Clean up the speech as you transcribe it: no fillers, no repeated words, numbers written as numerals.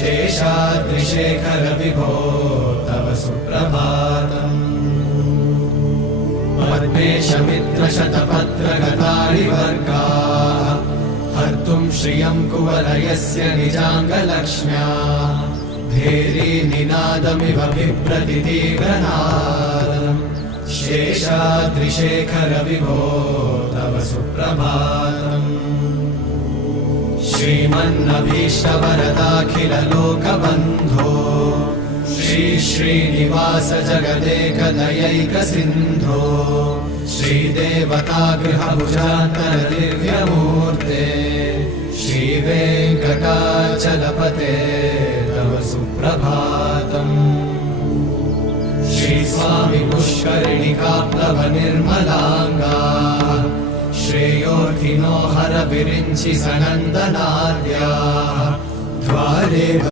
शेषाद्रिशेखर विभो तव सुप्रभातम् पद्मेशमित्रशतपत्रगतारिवर्गाः हर्तुं श्रियं कुवलयस्य निजाङ्गलक्ष्म्या भेरी निनादमिव बिभ्रतितीव्रनादम् शेषाद्रिशेखर विभो तव सुप्रभातम् श्रीमन्नभीष्टवरदाखिललोकबन्धो श्री श्रीनिवास जगदेकदयैकसिन्धो श्रीदेवतागृहभुजान्तर दिव्यमूर्ते श्रीवेङ्कटाचलपते तव सुप्रभातम् श्रीस्वामि पुष्करिणिकाप्लवनिर्मलाङ्गा श्रेयोर्थिनो हर विरिञ्चि सनन्दनाद्या द्वारे